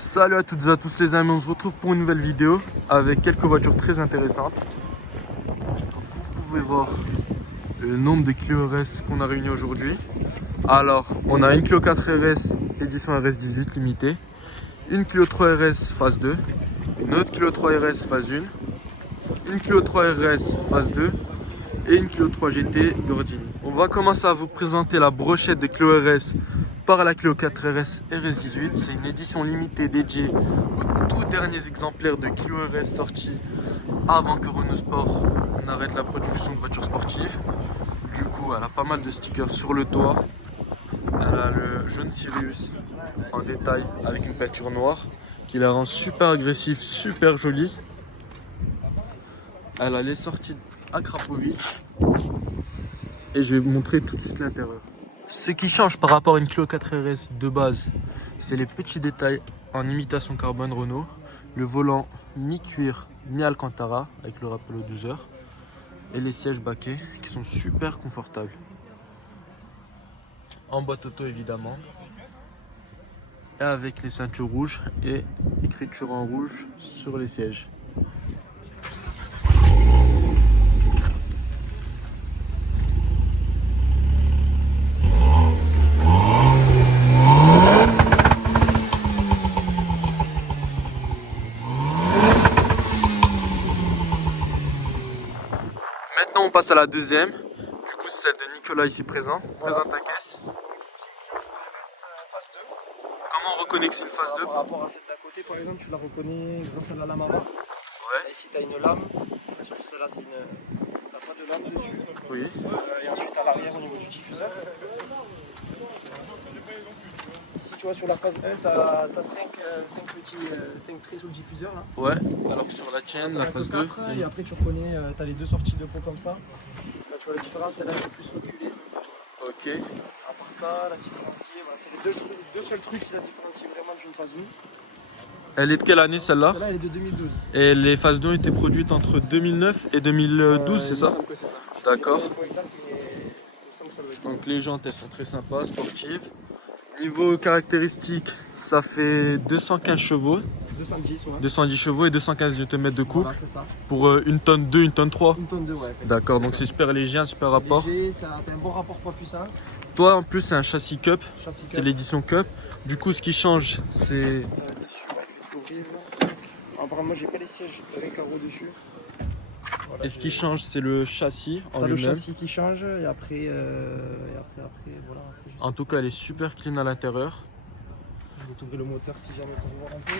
Salut à toutes et à tous les amis, on se retrouve pour une nouvelle vidéo avec quelques voitures très intéressantes. Vous pouvez voir le nombre de Clio RS qu'on a réunis aujourd'hui. Alors, on a une Clio 4 RS édition RS18 limitée, une Clio 3 RS phase 2, une autre Clio 3 RS phase 1, une Clio 3 RS phase 2 et une Clio 3 GT Gordini. On va commencer à vous présenter la brochette de Clio RS par la Clio 4 RS RS18. C'est une édition limitée dédiée aux tout derniers exemplaires de Clio RS sortis avant que Renault Sport n'arrête la production de voitures sportives. Du coup, elle a pas mal de stickers sur le toit. Elle a le jaune Sirius en détail avec une peinture noire qui la rend super agressive, super jolie. Elle a les sorties Akrapovic et je vais vous montrer tout de suite l'intérieur. Ce qui change par rapport à une Clio 4 RS de base, c'est les petits détails en imitation carbone Renault, le volant mi-cuir, mi-alcantara avec le rappel aux 12 heures et les sièges baquets qui sont super confortables. En boîte auto évidemment, et avec les ceintures rouges et écriture en rouge sur les sièges. Maintenant on passe à la deuxième, du coup c'est celle de Nicolas ici présent. Présente ta caisse. Phase 2. Comment on reconnaît que c'est une phase 2? Par rapport à celle d'à côté, par exemple, tu la reconnais grâce à la lame avant. Ouais. Ici, tu as une lame. Sur celle-là, c'est une. T'as pas de lame dessus. Oui. Et ensuite, à l'arrière, au niveau du diffuseur. Ici, tu vois, sur la phase 1, tu as 5 traits sous le diffuseur. Là. Ouais. Alors que sur la tienne, la phase 2. Et après, tu reconnais, tu as les deux sorties de pot comme ça. Là, tu vois la différence, elle est un peu plus reculée. Ok. À part ça, la différencier, voilà, c'est les deux seuls trucs qui la différencient vraiment d'une phase 1. Elle est de quelle année celle-là? Celle-là, elle est de 2012. Et les phases 2 ont été produites entre 2009 et 2012, c'est ça? Il me semble que c'est ça. D'accord. Pour exemple, il me semble que ça doit être ça. Donc les jantes elles sont très sympas, sportives. Niveau caractéristiques, ça fait 215 chevaux, 210, ouais. 210 chevaux et 215 Nm de couple Voilà, c'est ça. pour une tonne 2, une tonne 3. Une tonne 2, ouais. D'accord, donc c'est super léger, un super rapport. Léger, ça a un bon rapport poids-puissance. Toi en plus c'est un châssis Cup, Châssis c'est Cup. l'édition Cup. Du coup ce qui change c'est... Dessus, ouais, je vais te l'ouvrir. Apparemment, j'ai pas les sièges Recaro dessus. Voilà, Et ce qui change c'est le châssis en t'as le lui-même. châssis qui change et après, voilà. Après, En tout cas elle est super clean à l'intérieur. je vais t'ouvrir le moteur si jamais pour voir un peu.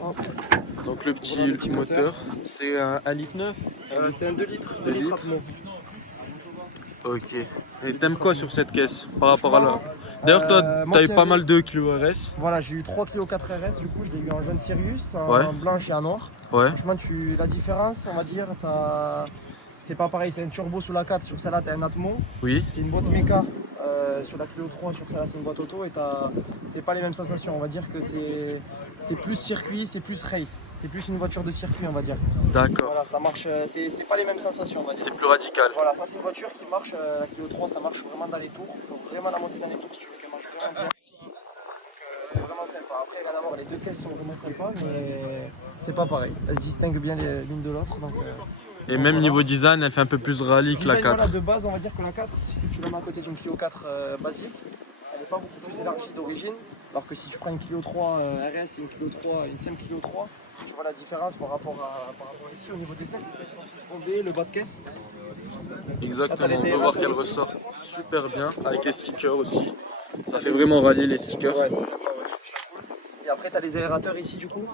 Hop. Donc le petit, Voilà, le petit moteur, c'est un 1,9 litre. C'est un 2 litres. 2 litres. Atmo. Ok. Et t'aimes quoi sur cette caisse par rapport à la... D'ailleurs toi moi, t'as eu c'est pas un- mal de Clio RS. Voilà, j'ai eu 3 Clio 4 RS, du coup je l'ai eu en jaune Sirius, en Ouais. blanche et en noir. Ouais. Franchement, la différence, on va dire, c'est pas pareil, c'est un turbo sur la 4, sur celle-là t'as un Atmo. Oui. C'est une boîte méca sur la Clio 3, sur celle-là c'est une boîte auto et c'est pas les mêmes sensations. On va dire que c'est plus circuit, c'est plus race. C'est plus une voiture de circuit, on va dire. D'accord. Voilà, ça marche, c'est pas les mêmes sensations, on va dire. C'est plus radical. Voilà, ça c'est une voiture qui marche, la Clio 3 ça marche vraiment dans les tours. Il faut vraiment la monter dans les tours si tu veux qu'elle marche vraiment bien. Donc c'est vraiment sympa. Après, évidemment, les deux caisses sont vraiment sympas, mais c'est pas pareil. Elles se distinguent bien l'une de l'autre. Et même niveau design, elle fait un peu plus rallye que la Design, 4. voilà, de base, on va dire que la 4, si tu la mets à côté d'une Clio 4 basique, elle n'est pas beaucoup plus élargie d'origine. Alors que si tu prends une Clio 3 RS et une Clio 3, une simple Clio 3, tu vois la différence par rapport ici au niveau des ailes. Les ailes sont tous rondées, le bas de caisse. Exactement, on peut voir qu'elle ressort super bien avec les stickers aussi. Ça fait vraiment rallye les stickers. Ouais, c'est sympa, ouais, je trouve ça cool. Et après, tu as les aérateurs ici du coup.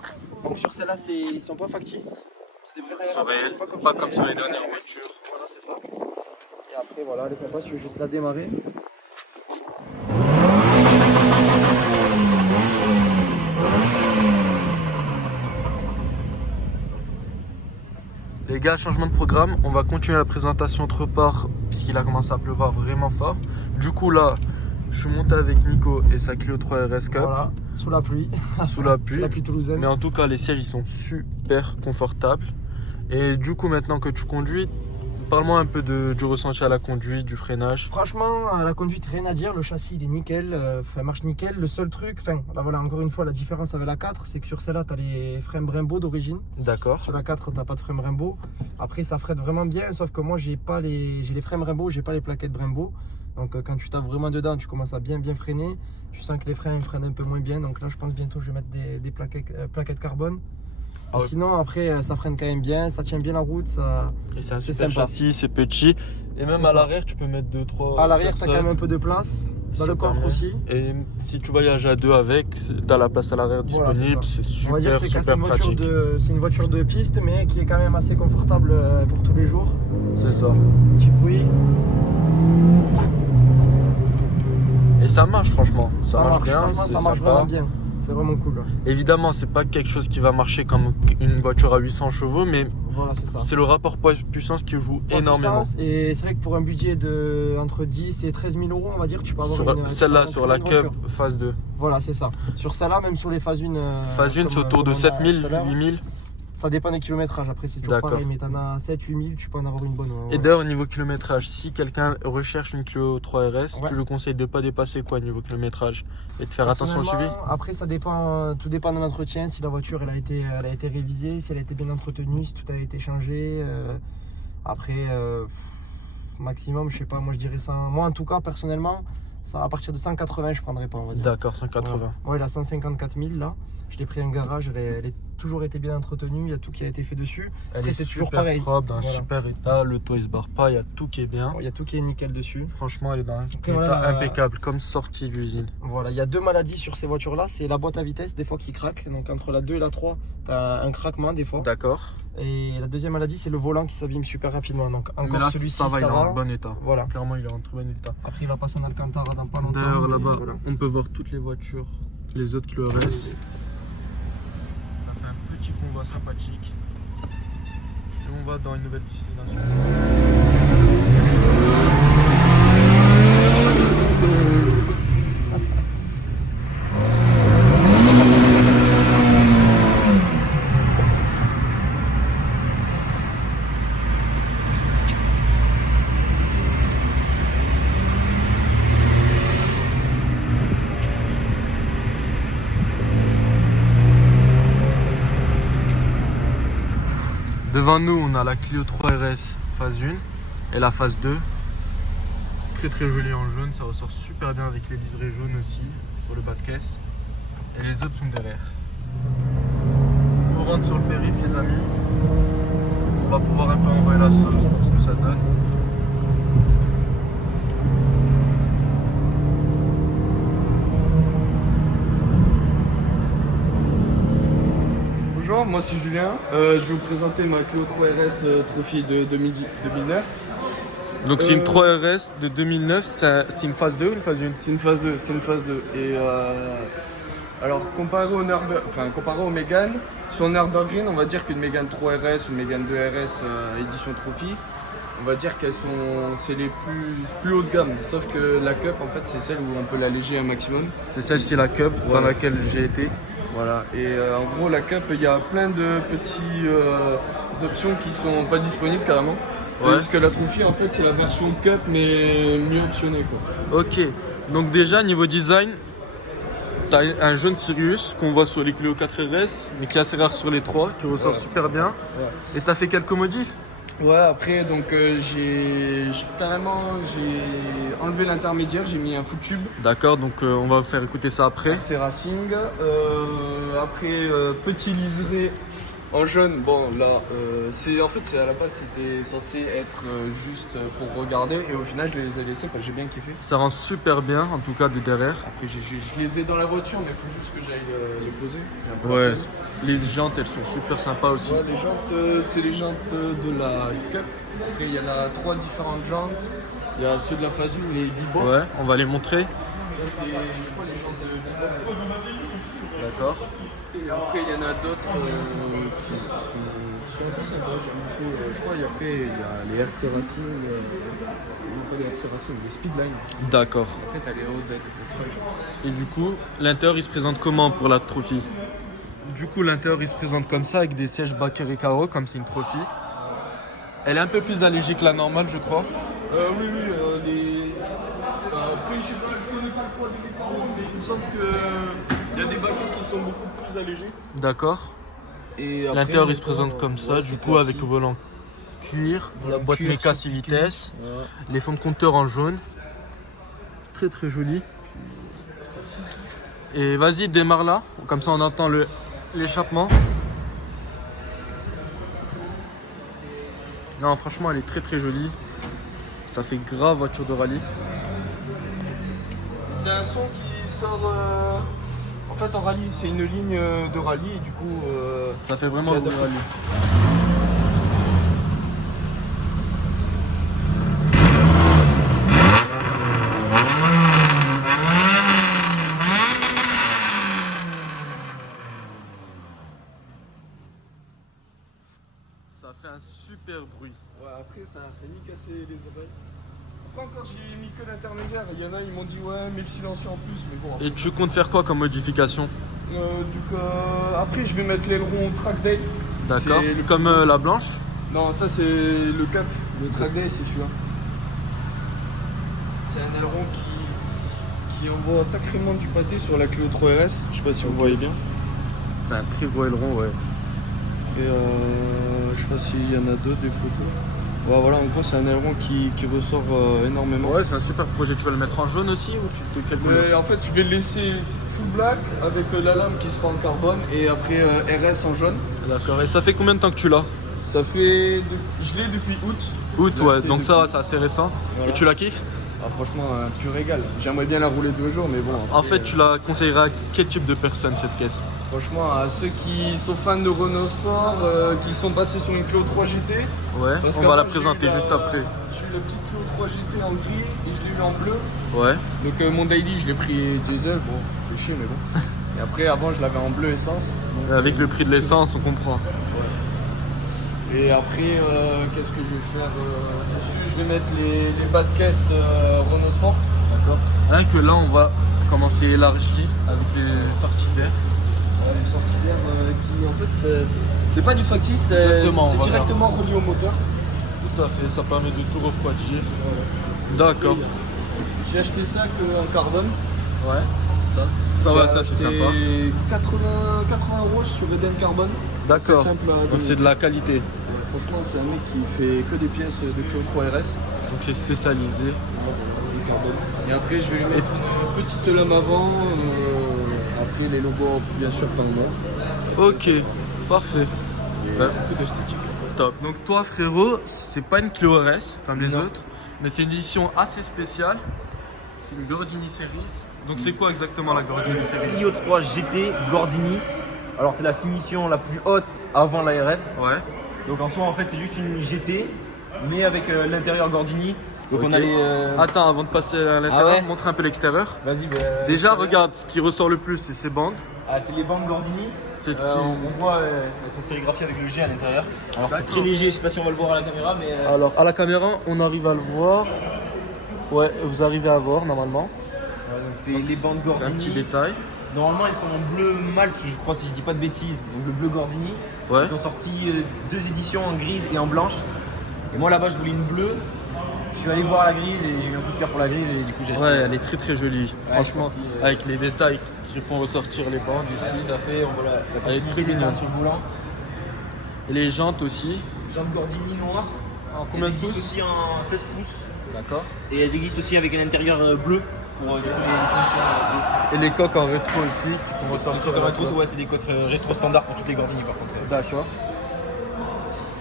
Donc sur celle-là, ils sont pas factices. C'est des vrais Ils sont aérateurs, réels, c'est pas comme sur les dernières RS. voitures. Voilà, c'est ça. Et après, voilà, elle est sympa, si je vais te la démarrer. Les gars, changement de programme, on va continuer la présentation autre part puisqu'il a commencé à pleuvoir vraiment fort. Du coup là, Je suis monté avec Nico et sa Clio 3 RS Cup. Voilà, sous la pluie. Sous la pluie. Sous la pluie toulousaine. Mais en tout cas, les sièges ils sont super confortables. Et du coup, maintenant que tu conduis, parle-moi un peu du ressenti à la conduite, du freinage. Franchement, la conduite, rien à dire. Le châssis, il est nickel. Marche nickel. Le seul truc, là voilà, encore une fois, la différence avec la 4, c'est que sur celle-là, tu as les freins Brembo d'origine. D'accord. Sur la 4, tu n'as pas de freins Brembo. Après, ça freine vraiment bien, sauf que moi, j'ai les freins Brembo, j'ai pas les plaquettes Brembo. Donc, quand tu tapes vraiment dedans, tu commences à bien freiner. Tu sens que les freins ils freinent un peu moins bien. Donc là, je pense bientôt, je vais mettre des plaquettes carbone. Ah ouais. Sinon, après, ça freine quand même bien, ça tient bien la route. Et c'est un c'est super sympa. châssis, c'est petit. Et même C'est à ça. l'arrière, tu peux mettre 2-3. À l'arrière, tu as quand même un peu de place. Dans le Super coffre bien. aussi. Et si tu voyages à deux avec, tu as la place à l'arrière Voilà, disponible. c'est C'est On va dire super, que c'est super une voiture pratique. c'est une voiture de piste, mais qui est quand même assez confortable pour tous les jours. C'est ça. Petit bruit. Et ça marche franchement. Ça marche bien. Franchement, c'est ça marche sympa. vraiment bien. C'est vraiment cool. Évidemment, c'est pas quelque chose qui va marcher comme une voiture à 800 chevaux, mais Voilà, c'est ça. c'est le rapport poids-puissance qui joue Poids énormément. puissance, et c'est vrai que pour un budget de entre 10 et 13 000 euros, on va dire, tu peux avoir Celle-là, tu sur peux la avoir une Cup voiture. phase 2. Voilà, c'est ça. Sur celle-là, même sur les phases 1. Phase 1, c'est autour de 7000, 8000. Ça dépend des kilométrages. Après, c'est toujours D'accord. pareil, mais t'en as 7, 8 000, tu peux en avoir une bonne. Et d'ailleurs, au niveau kilométrage, si quelqu'un recherche une Clio 3 RS, Ouais. tu lui conseilles de ne pas dépasser quoi niveau kilométrage et de faire attention au suivi. Après, ça dépend, tout dépend de l'entretien. Si la voiture elle a été révisée, si elle a été bien entretenue, si tout a été changé. Après, maximum, je sais pas, moi je dirais ça. Moi, en tout cas, personnellement, ça, à partir de 180, je prendrais pas, on va dire. D'accord, 180. Ouais, elle a 154 000 là. Je l'ai pris en garage, elle a toujours été bien entretenue, il y a tout qui a été fait dessus. Elle Après, est c'est toujours super pareil. propre, dans un Voilà. super état, le toit il se barre pas, il y a tout qui est bien. Il y a tout qui est nickel dessus. Franchement, elle est dans un Après, état voilà, impeccable, comme sortie d'usine. Voilà, il y a deux maladies sur ces voitures-là. C'est la boîte à vitesse, des fois qui craque. Donc entre la 2 et la 3, tu as un craquement des fois. D'accord. Et la deuxième maladie, c'est le volant qui s'abîme super rapidement. Donc Mais encore là, celui-ci, ça va, il est en va. bon état. Voilà. Clairement, il est en très bon état. Après, il va passer en Alcantara dans pas longtemps. D'ailleurs, mais là-bas, voilà. on peut voir toutes les voitures, les autres Clio RS. Ça fait un petit convoi sympathique. Et on va dans une nouvelle destination. Devant nous, on a la Clio 3 RS phase 1 et la phase 2. Très très jolie en jaune, ça ressort super bien avec les liserés jaunes aussi sur le bas de caisse. Et les autres sont derrière. On rentre sur le périph' les amis. On va pouvoir un peu envoyer la sauce pour ce que ça donne. Bonjour, moi c'est Julien. Je vais vous présenter ma Clio 3 RS Trophy de 2009. Donc c'est une 3 RS de 2009, c'est une phase 2 ou une phase 1? C'est une phase 2, Et alors comparé au Mégane, sur Nürburgring, on va dire qu'une Mégane 3 RS, une Mégane 2 RS édition Trophy, on va dire c'est les plus haut de gamme. Sauf que la Cup en fait c'est celle où on peut l'alléger un maximum. C'est celle-ci la Cup dans Ouais. laquelle j'ai été. Voilà, et en gros la Cup, il y a plein de petites options qui sont pas disponibles carrément. Ouais. Parce que la Trophy en fait c'est la version Cup mais mieux optionnée quoi. Ok, donc déjà niveau design, t'as un jaune Sirius qu'on voit sur les Clio 4 RS, mais qui est assez rare sur les 3, qui ressort Ouais. super bien. Ouais. Et t'as fait quelques modifs? Ouais, après donc j'ai enlevé l'intermédiaire, j'ai mis un foot tube. D'accord, donc on va faire écouter ça après. C'est Racing. Après petit liseré en jaune. Bon là, à la base c'était censé être juste pour regarder et au final je les ai laissés parce que j'ai bien kiffé. Ça rend super bien, en tout cas de derrière. Après je les ai dans la voiture mais il faut juste que j'aille les poser. J'ai un peu Ouais, la flemme. les jantes elles sont super sympas aussi. Ouais, les jantes, c'est les jantes de la Cup. Après, il y en a 3 différentes jantes. Il y a ceux de la phase 1, les Bebop. Ouais, on va les montrer. Ça, c'est, je crois, les jantes de Bebop. D'accord. Et après, il y en a d'autres qui sont un très sympa, j'aime beaucoup. Je crois qu'après, il y a les RC Racing, non pas les RC Racing, les Speedline. D'accord. Après, t'as les OZ, les trucs. Et du coup, l'intérieur il se présente comment pour la trophy? Du coup, l'intérieur il se présente comme ça avec des sièges bas carré carreau, comme c'est une trophy. Elle est un peu plus allégée que la normale, je crois. Oui, après, je connais pas le poids des carreaux, mais il me semble qu'il y a des baquets qui sont beaucoup plus allégés. D'accord. Et après, L'intérieur il se moteur, présente comme ça, ouais, du c'est coup avec classique. le volant cuir, la Volant boîte cuir, méca c'est 6 piqué. vitesses, Ouais. les fonds de compteur en jaune. Très très joli. Et vas-y, démarre là, comme ça on entend l'échappement. Non, franchement, elle est très très jolie. Ça fait grave voiture de rallye. C'est un son qui sort en fait en rallye, c'est une ligne de rallye et du coup Ça fait vraiment le bruit J'adore. rallye. Ça fait un super bruit. ouais, après ça c'est ni cassé les oreilles. Après encore j'ai mis que l'intermédiaire, il y en a ils m'ont dit ouais mets le silencieux en plus mais bon. Et tu comptes faire quoi comme modification? Après je vais mettre l'aileron track day. D'accord. C'est le- Comme la blanche? Non ça c'est le cap, le track day c'est celui-là. C'est un aileron qui envoie sacrément du pâté sur la Clio 3 RS, je sais pas si vous voyez bien. C'est un très gros aileron, ouais. Et je sais pas s'il y en a d'autres des photos. Ouais, voilà, en gros, c'est un aileron qui ressort énormément. Ouais, c'est un super projet. Tu vas le mettre en jaune aussi ou tu te quelle couleur? Mais en fait, je vais le laisser full black avec la lame qui sera en carbone et après RS en jaune. D'accord. Et ça fait combien de temps que tu l'as? Ça fait. Je l'ai depuis août. Août, J'ai ouais. acheté Donc ça, depuis- c'est assez récent. Voilà. Et tu la kiffes? Ah, franchement, un pur régal. J'aimerais bien la rouler tous les jours, mais bon. En après, fait, tu la conseillerais à quel type de personne cette caisse? franchement, à ceux qui sont fans de Renault Sport, qui sont passés sur une Clio 3 GT. Ouais. parce On qu'avant, va la j'ai eu présenter juste après. J'ai eu la petite Clio 3 GT en gris et je l'ai eu en bleu. Ouais. Donc mon daily je l'ai pris diesel, bon c'est chier mais bon. Et après avant je l'avais en bleu essence. Donc, Avec le prix de l'essence, on comprend. et après qu'est-ce que je vais faire dessus? Je vais mettre les bas de caisse Renault Sport. D'accord. Rien que là, on va commencer élargi avec les sorties d'air. Une sortie d'air qui en fait c'est pas du factice, c'est Exactement, voilà. directement relié au moteur. Tout à fait, ça permet de tout refroidir. D'accord. J'ai acheté ça en carbone. Ouais. Ça va, ça c'est J'ai sympa. acheté 80 € sur Eden Carbone. D'accord. C'est simple à Donc donner. c'est de la qualité. Franchement, c'est un mec qui fait que des pièces de Clio 3 RS. Donc c'est spécialisé. Du carbone. Et après, je vais lui mettre une petite lame avant. Après, les logos, bien sûr, par moi. Ok, parfait. Et Ouais. un peu d'esthétique. Top. Donc toi frérot, c'est pas une Clio RS comme les Non. autres, mais c'est une édition assez spéciale. C'est une Gordini Series. Donc c'est quoi exactement la Gordini Series? Clio 3 GT Gordini. Alors c'est la finition la plus haute avant la RS. Ouais. Donc en soi en fait c'est juste une GT mais avec l'intérieur Gordini. Donc Ok. on a les. Attends, avant de passer à l'intérieur, Ah ouais montre un peu l'extérieur. Vas-y. Déjà, regarde, ce qui ressort le plus, c'est ces bandes. Ah, c'est les bandes Gordini. C'est ce qui. On voit elles sont sérigraphiées avec le G à l'intérieur. Alors c'est D'accord. très léger, je sais pas si on va le voir à la caméra mais. Alors, à la caméra, on arrive à le voir. Ouais, vous arrivez à voir normalement. Voilà, donc c'est les bandes C'est un petit Gordini. détail. Normalement elles sont en bleu malt, je crois si je dis pas de bêtises. Donc le bleu Gordini. Ouais. Ils ont sorti 2 éditions en grise et en blanche. Et moi là-bas je voulais une bleue. Je suis allé voir la grise et j'ai eu un coup de cœur pour la grise et du coup j'ai acheté. Ouais, elle est très très jolie. Franchement, je pense que, avec les détails qui font ressortir les bandes ici. Tout à fait, on voit la Elle est très mignonne. sur le volant. Et les jantes aussi. Jantes Gordini noir. En combien de Elles existent pouces? aussi en 16 pouces. D'accord. Et elles existent aussi avec un intérieur bleu. Pour du coup, les fonctions Et les coques en rétro aussi qui font ressortir. bleues. la Rétro, couleur. ouais, c'est des coques rétro standard pour toutes les Gordini par contre. D'accord.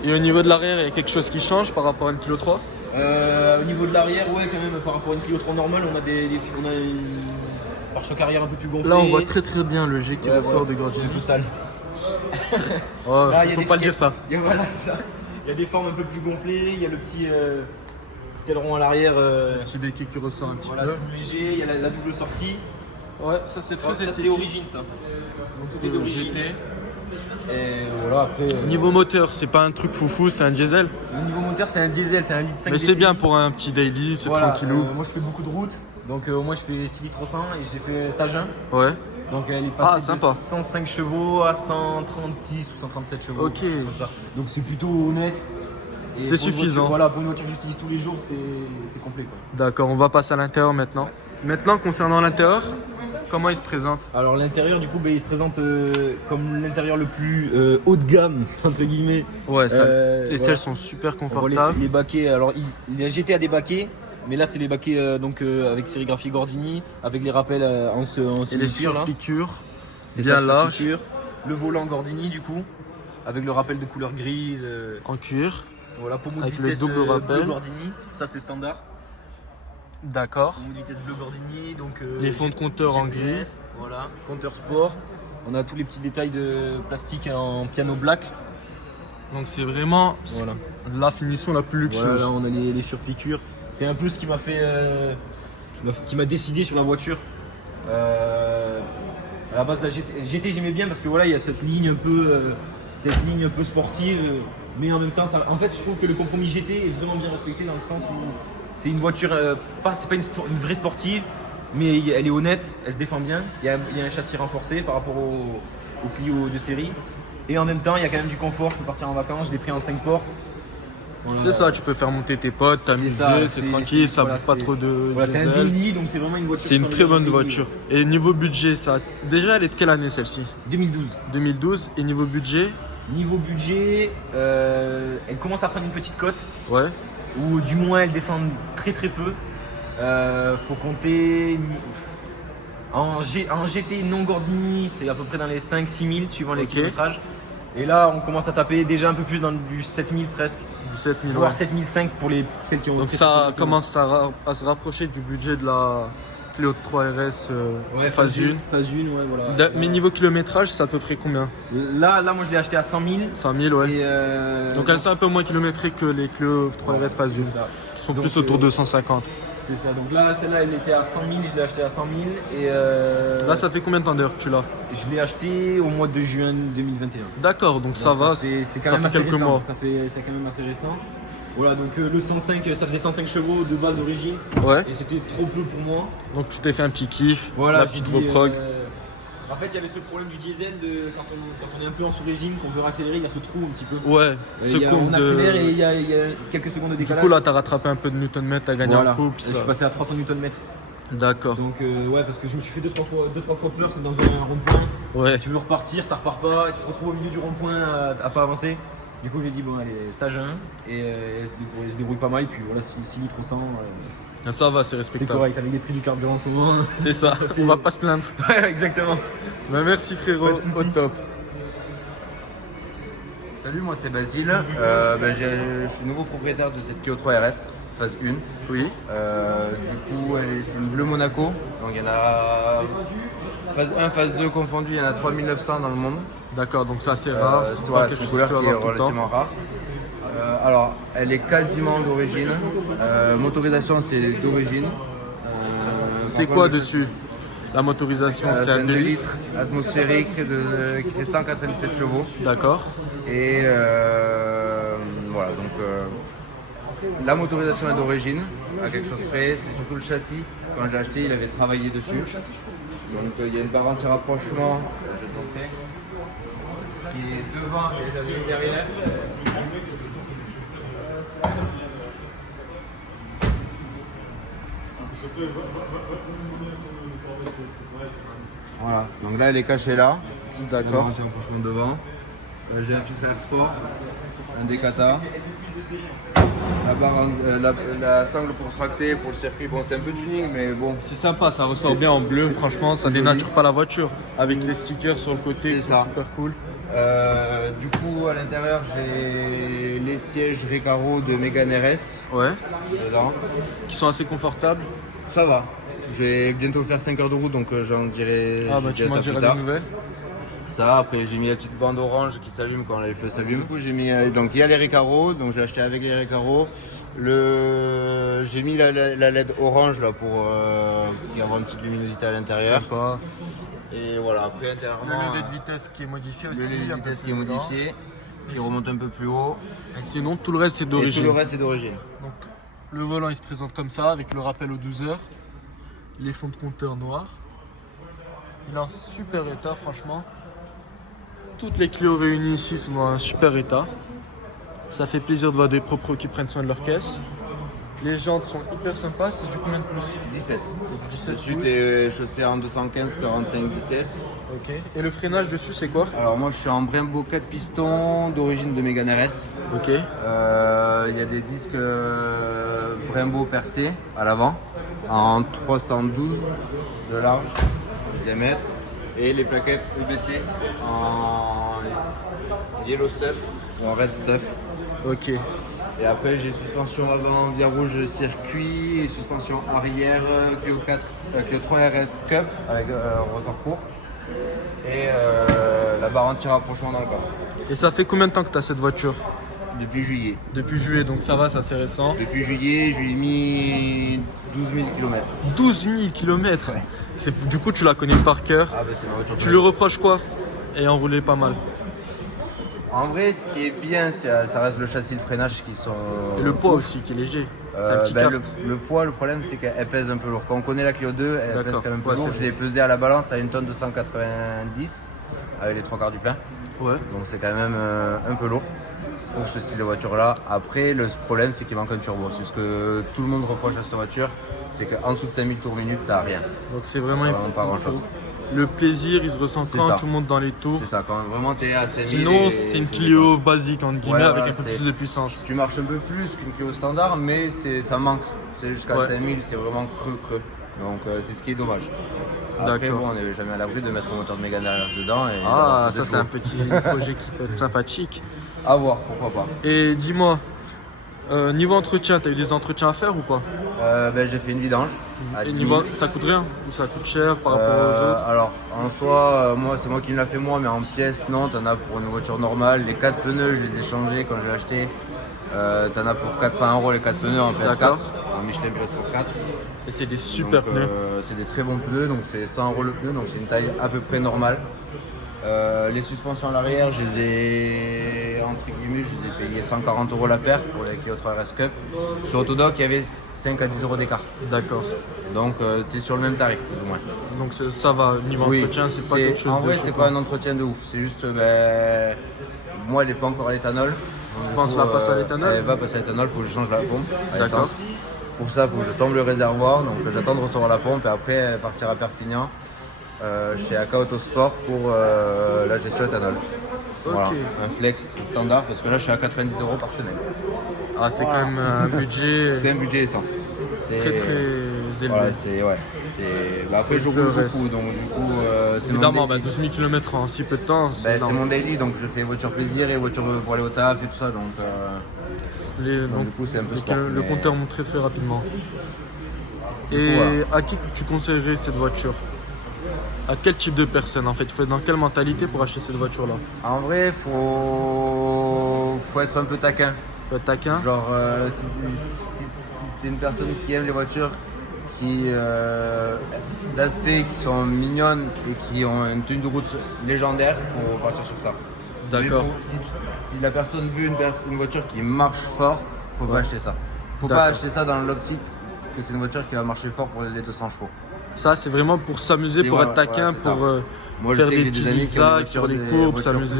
Et au niveau de l'arrière, il y a quelque chose qui change par rapport à une Clio 3? Au niveau de l'arrière, ouais, quand même, par rapport à une Clio 3 normale, on a une pare-choc arrière un peu plus gonflé. Là, on voit très très bien le G qui Ouais, ressort voilà, de Gordini. c'est tout sale. Oh, Là, il y a faut des- pas le dire ça. Voilà, c'est ça. Il y a des formes un peu plus gonflées, il y a le petit aileron à l'arrière. Petit béquet qui ressort un petit Voilà, peu. tout léger, il y a la double sortie. Ouais, ça c'est très Ça c'est esthétique. origine ça. Donc tout est Le d'origine. GT. Et voilà, après. Niveau moteur, c'est pas un truc foufou, c'est un diesel. Le niveau moteur, c'est un diesel, c'est un litre 5. Mais c'est bien pour un petit daily, c'est voilà, tranquillou. moi je fais beaucoup de route, donc moi je fais 6 litres au 100 et j'ai fait stage 1. Ouais. Donc elle est passée sympa. de 105 chevaux à 136 ou 137 chevaux. Ok. quelque chose comme ça. Donc c'est plutôt honnête. Et C'est pour une suffisant. voiture, voilà, pour une voiture que j'utilise tous les jours, c'est complet, quoi. D'accord, on va passer à l'intérieur maintenant. Maintenant, concernant l'intérieur, comment il se présente? Alors l'intérieur du coup il se présente comme l'intérieur le plus haut de gamme entre guillemets. Ouais, ça, les voilà. selles sont super On voit confortables. les baquets, alors il a GTA des baquets, mais là c'est les baquets avec sérigraphie Gordini, avec les rappels en Et les cuir, là. surpiqûres, C'est bien ça, larges, surpiqûre. Le volant Gordini du coup, avec le rappel de couleur grise. en cuir. Voilà, pommeau de Avec le vitesse double rappel. bleu Gordini, ça c'est standard. D'accord. Pommeau de vitesse bleu Gordini, donc Les fonds de compteur en GPS, gris. Voilà, compteur sport. On a tous les petits détails de plastique en piano black. Donc c'est vraiment Voilà. la finition la plus luxueuse. Voilà, là on a les surpiqûres. C'est un peu ce qui m'a fait, qui m'a décidé sur la voiture. À la base, la GT j'aimais bien parce que voilà, il y a cette ligne un peu sportive, mais en même temps, en fait, je trouve que le compromis GT est vraiment bien respecté dans le sens où c'est une voiture, c'est pas une vraie sportive, mais elle est honnête, elle se défend bien. Il y a un châssis renforcé par rapport au Clio de série, et en même temps, il y a quand même du confort. Je peux partir en vacances, je l'ai pris en 5 portes. Voilà. C'est ça, tu peux faire monter tes potes, t'amuser, ça, c'est c'est- tranquille, ça voilà, bouffe pas c'est- trop de Voilà, c'est un diesel. daily, donc c'est vraiment une voiture. C'est une sans très les bonne daily. voiture. Et niveau budget, ça, déjà elle est de quelle année celle-ci? 2012. 2012. Et niveau budget? Niveau budget, elle commence à prendre une petite cote, Ouais. ou du moins elle descend très très peu. Faut compter en GT non Gordini, c'est à peu près dans les 5-6 000 suivant les Ok. kilométrages. Et là, on commence à taper déjà un peu plus dans du 7 000 presque, Du 7000, voire ouais. 7 500 pour celles qui ont. Donc très ça peu de commence à se rapprocher du budget de la Clio 3 RS ouais, phase 1. Phase 1, ouais, voilà. Mais niveau kilométrage, c'est à peu près combien? Là, moi je l'ai acheté à 100 000. 100 000, ouais. Et, Donc elle est un peu moins kilométrée que les Clio 3 RS phase 1, c'est ça. qui sont Donc, plus autour de 150. C'est ça. Donc là, celle-là, elle était à 100 000. Je l'ai acheté à 100 000. Et Là, ça fait combien de temps d'ailleurs que tu l'as? je l'ai acheté au mois de juin 2021. D'accord, donc ça Donc va, c'est quand ça même fait assez quelques récent. mois. C'est quand même assez récent. Voilà, donc le 105, ça faisait 105 chevaux de base d'origine. Ouais, Et c'était trop peu pour moi. donc tu t'es fait un petit kiff, Voilà, la j'ai petite dit, reprog. En fait, il y avait ce problème du diesel quand on est un peu en sous-régime, qu'on veut accélérer, il y a ce trou un petit peu. Ouais, On accélère et il y a quelques secondes de Du décalage. coup, là, t'as rattrapé un peu de Newton-mètre, t'as gagné Voilà. en couple. Et je suis passé à 300 Nm. D'accord. Donc ouais, parce que je me suis fait 2-3 fois peur dans un rond-point. Ouais. Tu veux repartir, ça repart pas, et tu te retrouves au milieu du rond-point à pas avancer. Du coup j'ai dit bon allez, stage 1 et elle se débrouille pas mal, et puis voilà 6 litres au 100, Ça va, c'est c'est respectable. correct avec les prix du carburant en ce moment. C'est ça, on va pas se plaindre. Ouais exactement. Bah, merci frérot, Pas de soucis. au top. Salut, moi c'est Basile. Je suis nouveau propriétaire de cette Clio 3 RS, phase 1. Oui. Du coup, c'est une bleu Monaco. Donc il y en a phase 1, phase 2 confondu, il y en a 3900 dans le monde. D'accord, donc ça c'est rare, c'est pas Voilà, quelque c'est une chose que couleur tu qui vas est avoir tout le temps. relativement rare. Alors, elle est quasiment d'origine. Motorisation, c'est d'origine. C'est Par quoi contre, dessus? La motorisation, c'est C'est un un 2 2 litres. litres atmosphérique qui fait 197 chevaux. D'accord. Et voilà, donc la motorisation est d'origine, à quelque chose près, c'est surtout le châssis. Quand je l'ai acheté, il avait travaillé dessus. Donc il y a une barre anti-rapprochement, je vais te montrer, qui est devant et j'avais une derrière. Voilà, donc là elle est cachée là. D'accord. Anti-rapprochement devant. J'ai un filtre air sport, un Decata. La barre, la sangle pour tracter pour le circuit, bon c'est un peu tuning mais bon. C'est sympa, ça ressort bien en bleu, franchement, ça dénature pas la voiture. Avec les stickers sur le côté, qui C'est sont ça. super cool. Du coup à l'intérieur j'ai les sièges Recaro de Mégane RS Ouais. dedans. Qui sont assez confortables. Ça va. Je vais bientôt faire 5 heures de route donc j'en dirai, Ah bah je tu dirai m'en ça plus diras tard. des nouvelles. Ça, après j'ai mis la petite bande orange qui s'allume quand les feux s'allument. Du coup j'ai mis, donc il y a les Recaro, donc j'ai acheté avec les Recaro. J'ai mis la LED orange là pour y avoir une petite luminosité à l'intérieur. Sympa. Et voilà, après Le intérieurement, levé de vitesse qui est modifié le aussi. levé de un peu vitesse plus qui est dedans. modifié, qui remonte un peu plus haut. Et sinon, tout le reste c'est Et tout d'origine. le reste est d'origine. Donc, le volant il se présente comme ça avec le rappel aux 12 heures. Les fonds de compteur noirs. Il est en super état, franchement. Toutes les Clio réunies ici sont dans un super état. Ça fait plaisir de voir des propres qui prennent soin de leur caisse. Les jantes sont hyper sympas. C'est du combien de pouces? 17. C'est du 17 Dessus, pouces. t'es chaussé en 215, 45, 17. Ok. Et le freinage dessus, c'est quoi? Alors moi je suis en Brembo 4 pistons d'origine de Mégane RS. Ok. Il y a des disques Brembo percés à l'avant en 312 de large de diamètre et les plaquettes UBC en yellow stuff ou en red stuff. Ok. Et après j'ai suspension avant via rouge circuit et suspension arrière Clio 4, Clio 3 RS Cup avec ressort court et la barre anti-rapprochement dans le coffre. Et ça fait combien de temps que tu as cette voiture? Depuis juillet. Depuis juillet, donc ça va, c'est assez récent. Depuis juillet, je lui ai mis 12 000 km. 12 000 km. Du coup, tu la connais par cœur. Ah bah c'est ma voiture. Tu lui reproches quoi? Ayant roulé pas mal. En vrai, ce qui est bien, ça reste le châssis et le freinage qui sont. Et le poids aussi qui est léger. C'est un petit Ben, kart. le poids, le problème, c'est qu'elle pèse un peu lourd. Quand on connaît la Clio 2, elle pèse D'accord. quand même peu Ouais, lourd. c'est Je l'ai pesée à la balance à 1 tonne 290 avec les 3 quarts du plein. Ouais. Donc c'est quand même un peu lourd pour ce style de voiture là. Après, le problème, c'est qu'il manque un turbo. C'est ce que tout le monde reproche à cette voiture. C'est qu'en dessous de 5000 tours minute, t'as rien. Donc c'est vraiment, Vraiment pas grand chose. le plaisir, il se ressent C'est quand ça. tu montes dans les tours. C'est ça, quand vraiment t'es à 5000. Sinon, c'est une Clio basique entre guillemets Ouais, avec voilà, un peu c'est- plus de puissance. Tu marches un peu plus qu'une Clio standard, mais ça manque. C'est jusqu'à Ouais. 5000, c'est vraiment creux. Donc c'est ce qui est dommage. Après, D'accord. bon, on n'est jamais à l'abri de mettre un moteur de Mégane RS dedans. Et Ah, de ça c'est un petit projet qui peut être sympathique. À voir, pourquoi pas. Et dis-moi, niveau entretien, t'as eu des entretiens à faire ou pas? Ben, j'ai fait une vidange. À Et 10 niveau, 000. ça coûte rien? Ou ça coûte cher par rapport aux autres? Alors, en soi, moi, c'est moi qui me l'a fait moi, mais en pièces, non, t'en as pour une voiture normale. Les 4 pneus, je les ai changés quand j'ai acheté. T'en as pour 400 € les 4 pneus en PS4, D'accord. en Michelin PS pour 4. Et c'est des super Donc, pneus. c'est des très bons pneus, donc c'est 100 € le pneu, donc c'est une taille à peu près normale. Les suspensions à l'arrière, je les ai, entre guillemets, je les ai payées 140 € la paire pour les Clio 3 RS Cup. Sur Autodoc, il y avait 5 à 10 € d'écart. D'accord. Donc tu es sur le même tarif, plus ou moins. Donc ça va, niveau entretien, c'est pas quelque chose en de vrai, c'est choquant. pas un entretien de ouf. C'est juste, moi, elle n'est pas encore à l'éthanol. Donc, Tu du penses coup, la passer à l'éthanol? Elle va passer à l'éthanol, il faut que je change la pompe à D'accord. essence. Pour ça, il faut que je tombe le réservoir. Donc j'attends de recevoir la pompe et après partir à Perpignan chez Aka Autosport pour la gestion éthanol. Voilà, un flex standard parce que là je suis à 90 € par semaine. Ah, c'est quand même un budget C'est un budget essence. C'est très très élevé. voilà, après je roule Le reste. beaucoup donc du coup c'est Évidemment, mon daily. 12 000 km en si peu de temps, c'est C'est énorme. mon daily donc je fais voiture plaisir et voiture pour aller au taf et tout ça donc Donc, du coup c'est un peu le, sport. le mais- compteur monte très très rapidement. Du Et coup, voilà. à qui tu conseillerais cette voiture? À quel type de personne en fait? Il faut être dans quelle mentalité pour acheter cette voiture là? En vrai faut être un peu taquin. Il faut être taquin. Genre, si t'es une personne qui aime les voitures, d'aspect qui sont mignonnes et qui ont une tenue de route légendaire, faut partir sur ça. D'accord. Mais si la personne veut une voiture qui marche fort, faut pas acheter ça. Faut pas D'accord. acheter ça dans l'optique que c'est une voiture qui va marcher fort pour les 200 chevaux. Ça c'est vraiment pour s'amuser, C'est- pour ouais, être taquin, ouais, c'est ça. pour Moi, je faire sais que des j'ai petits des amis qui ont zigzags sur les des courbes, voitures s'amuser.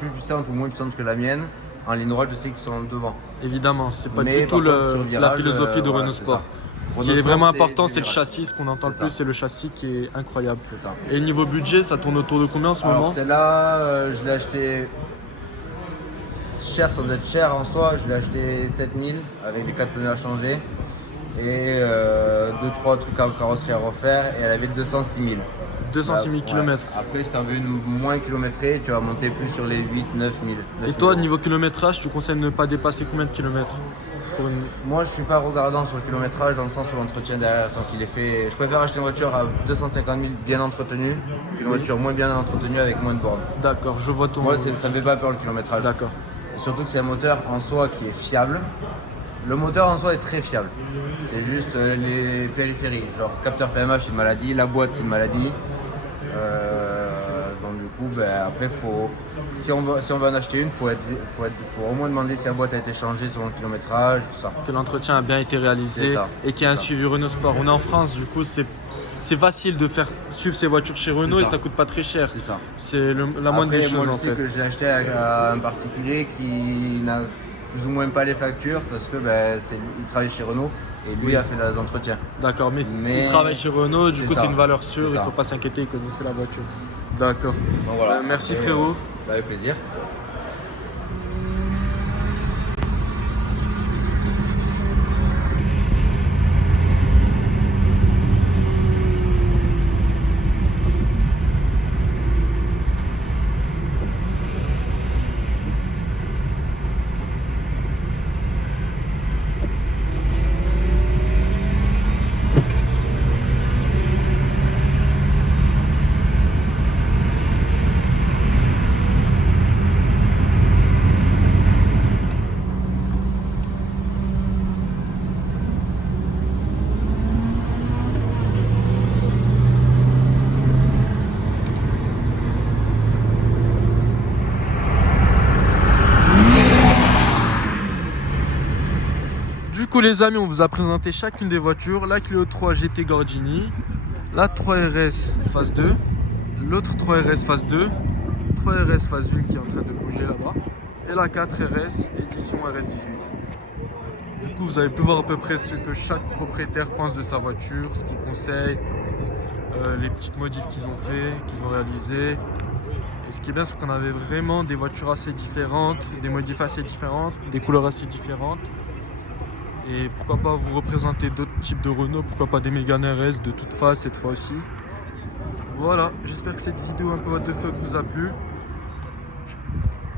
plus puissantes ou moins puissantes que la mienne. En ligne droite, je sais qu'ils sont devant. Évidemment, c'est pas Mais du tout par contre, sur le la virage, philosophie de voilà, Renault c'est Sport. ça. Ce qui Renault est Sport, vraiment c'est important, du c'est le virage. châssis. Ce qu'on entend le C'est plus, ça. c'est le châssis qui est incroyable. C'est ça. Et niveau budget, ça tourne autour de combien en ce Alors moment? celle-là, je l'ai acheté cher sans être cher en soi. Je l'ai acheté 7000 avec les 4 pneus à changer et 2-3 trucs à carrosserie à refaire et elle avait 206 000. 206 000 Ouais. km. Après, si tu en veux une moins kilométrée, tu vas monter plus sur les 8-9 000. Et toi, niveau kilométrage, tu conseilles de ne pas dépasser combien de kilomètres pour une... Moi, je suis pas regardant sur le kilométrage dans le sens où l'entretien derrière, tant qu'il est fait. Je préfère acheter une voiture à 250 000 bien entretenue qu'une voiture moins bien entretenue avec moins de bornes. D'accord, je vois ton... Moi, ça me fait pas peur le kilométrage. D'accord. Et surtout que c'est un moteur en soi qui est fiable. Le moteur en soi est très fiable. C'est juste les périphériques, genre capteur PMH, c'est une maladie, la boîte, c'est une maladie. Donc du coup, après, si on va en acheter une, faut au moins demander si la boîte a été changée selon le kilométrage, tout ça. Que l'entretien a bien été réalisé C'est ça, et qu'il y a un c'est ça. suivi Renault Sport. On est en France, du coup, c'est facile de faire suivre ces voitures chez Renault et ça. ça coûte pas très cher. C'est ça. C'est la moindre des Après, moi, choses je en sais fait. que je l'ai acheté à un particulier qui n'a plus ou moins pas les factures parce que il travaille chez Renault et lui a fait les entretiens. D'accord, mais Mais il travaille chez Renault, du c'est coup ça. c'est une valeur sûre, C'est il ça. faut pas s'inquiéter, il connaissait la voiture. D'accord. Donc, voilà. Merci Après, frérot. Avec plaisir. Du coup les amis, on vous a présenté chacune des voitures. La Clio 3 GT Gordini, la 3RS phase 2, l'autre 3RS phase 2, 3RS phase 1 qui est en train de bouger là-bas, et la 4RS édition RS18. Du coup vous avez pu voir à peu près ce que chaque propriétaire pense de sa voiture, ce qu'il conseille, les petites modifs qu'ils ont fait, qu'ils ont réalisées. Et ce qui est bien, c'est qu'on avait vraiment des voitures assez différentes, des modifs assez différentes, des couleurs assez différentes. Et pourquoi pas vous représenter d'autres types de Renault, pourquoi pas des Mégane RS de toute phase cette fois aussi. Voilà, j'espère que cette vidéo un peu what the fuck vous a plu.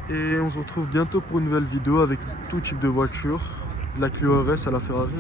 Et on se retrouve bientôt pour une nouvelle vidéo avec tout type de voiture, de la Clio RS à la Ferrari.